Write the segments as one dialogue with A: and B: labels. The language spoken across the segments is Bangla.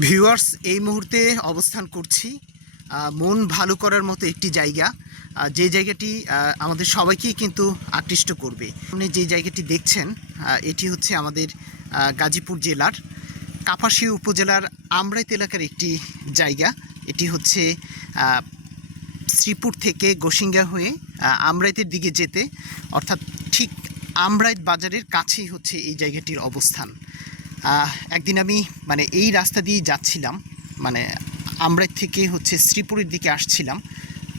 A: ভিউয়ার্স, এই মুহূর্তে অবস্থান করছি মন ভালো করার মতো একটি জায়গা যে জায়গাটি আমাদের সবাইকেই কিন্তু আকৃষ্ট করবে। আপনি যে জায়গাটি দেখছেন এটি হচ্ছে আমাদের গাজীপুর জেলার কাপাসী উপজেলার আমরাইত এলাকার একটি জায়গা। এটি হচ্ছে শ্রীপুর থেকে গোসিঙ্গা হয়ে আমরাইতের দিকে যেতে, অর্থাৎ ঠিক আমরাইত বাজারের কাছেই হচ্ছে এই জায়গাটির অবস্থান। একদিন আমি মানে এই রাস্তা দিয়ে যাচ্ছিলাম মানে আমরাইত থেকে হচ্ছে শ্রীপুরের দিকে আসছিলাম,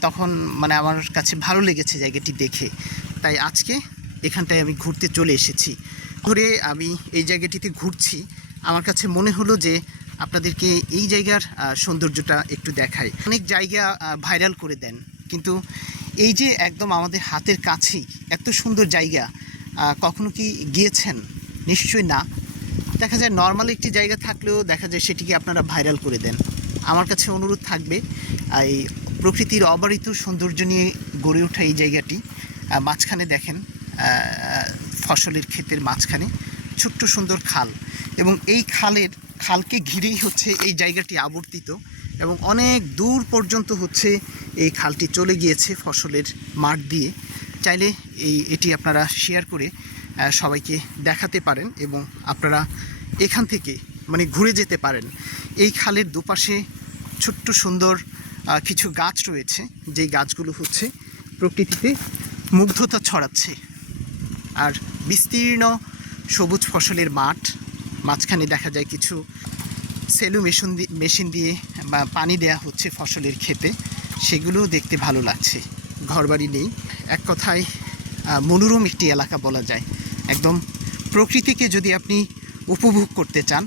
A: তখন মানে আমার কাছে ভালো লেগেছে জায়গাটি দেখে। তাই আজকে এখানটায় আমি ঘুরতে চলে এসেছি। ঘুরে আমি এই জায়গাটিতে ঘুরছি। আমার কাছে মনে হলো যে আপনাদেরকে এই জায়গার সৌন্দর্যটা একটু দেখাই। অনেক জায়গা ভাইরাল করে দেন। কিন্তু এই যে একদম আমাদের হাতের কাছেই এত সুন্দর জায়গা কখনো কি গিয়েছেন? নিশ্চয়ই না। দেখা যায় নর্মাল একটি জায়গা থাকলেও দেখা যায় সেটিকে আপনারা ভাইরাল করে দেন। আমার কাছে অনুরোধ থাকবে এই প্রকৃতির অবারিত সৌন্দর্য নিয়ে গড়ে ওঠা এই জায়গাটি। মাঝখানে দেখেন ফসলের ক্ষেতের মাঝখানে ছোট্ট সুন্দর খাল এবং এই খালের, খালকে ঘিরেই হচ্ছে এই জায়গাটি আবর্তিত এবং অনেক দূর পর্যন্ত হচ্ছে এই খালটি চলে গিয়েছে ফসলের মাঠ দিয়ে। চাইলে এই, এটি আপনারা শেয়ার করে সবাইকে দেখাতে পারেন এবং আপনারা এখান থেকে মানে ঘুরে যেতে পারেন। এই খালের দুপাশে ছোট্ট সুন্দর কিছু গাছ রয়েছে। যেই গাছগুলো হচ্ছে প্রকৃতিতে মুগ্ধতা ছড়াচ্ছে। আর বিস্তীর্ণ সবুজ ফসলের মাঠ, মাঝখানে দেখা যায় কিছু সেলু মেশিন দিয়ে মেশিন দিয়ে বা পানি দেয়া হচ্ছে ফসলের ক্ষেতে। সেগুলোও দেখতে ভালো লাগছে। ঘরবাড়ি নেই। এক কথায় মনোরম একটি এলাকা বলা যায়। একদম প্রকৃতিকে যদি আপনি উপভোগ করতে চান,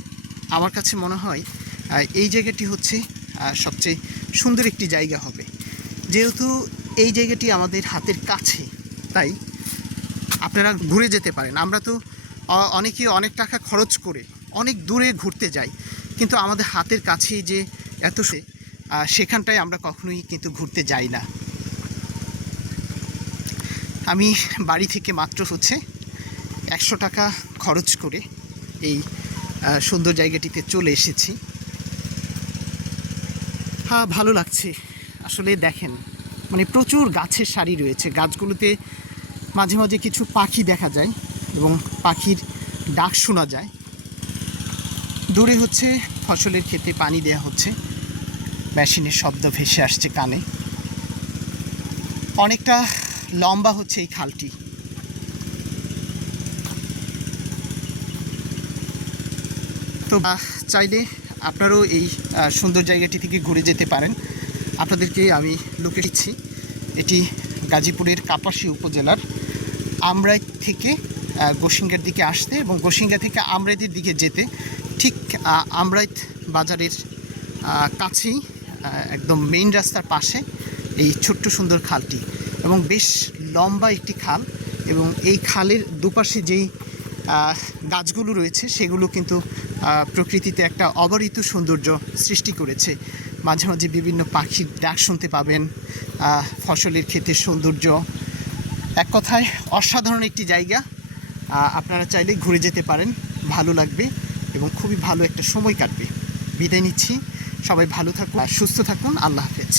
A: আমার কাছে মনে হয় এই জায়গাটি হচ্ছে সবচেয়ে সুন্দর একটি জায়গা হবে। যেহেতু এই জায়গাটি আমাদের হাতের কাছে, তাই আপনারা ঘুরে যেতে পারেন। আমরা তো অনেকে অনেক টাকা খরচ করে অনেক দূরে ঘুরতে যাই, কিন্তু আমাদের হাতের কাছেই যে এত সে সেখানটায় আমরা কখনোই কিন্তু ঘুরতে যাই না। আমি বাড়ি থেকে মাত্র হচ্ছে একশো টাকা খরচ করে এই সুন্দর জায়গাটিতে চলে এসেছি। হ্যাঁ ভালো লাগছে। আসলে দেখেন মানে প্রচুর গাছের সারি রয়েছে। গাছগুলোতে মাঝে মাঝে কিছু পাখি দেখা যায় এবং পাখির ডাক শোনা যায়। দূরে হচ্ছে ফসলের ক্ষেতে পানি দেয়া হচ্ছে। মেশিনের শব্দ ভেসে আসছে কানে। অনেকটা লম্বা হচ্ছে এই খালটি। তো চাইলে আপনারাও এই সুন্দর জায়গাটি থেকে ঘুরে যেতে পারেন। আপনাদেরকে আমি লোকে দিচ্ছি। এটি গাজীপুরের কাপাসী উপজেলার আমরাই থেকে গোসিঙ্গার দিকে আসতে এবং গোসিঙ্গা থেকে আমরাইতের দিকে যেতে। ঠিক আমরাইত বাজারের কাছেই একদম মেইন রাস্তার পাশে এই ছোট্ট সুন্দর খালটি। এবং বেশ লম্বা একটি খাল এবং এই খালের দুপাশে যেই গাছগুলো রয়েছে সেগুলো কিন্তু প্রকৃতিতে একটা অবারিত সৌন্দর্য সৃষ্টি করেছে। মাঝে মাঝে বিভিন্ন পাখির ডাক শুনতে পাবেন ফসলের ক্ষেতের সৌন্দর্য। এক কথায় অসাধারণ একটি জায়গা। আপনারা চাইলে ঘুরে যেতে পারেন, ভালো লাগবে এবং খুবই ভালো একটা সময় কাটবে। বিদায় নিচ্ছি। সবাই ভালো থাকুন আর সুস্থ থাকুন। আল্লাহ হাফেজ।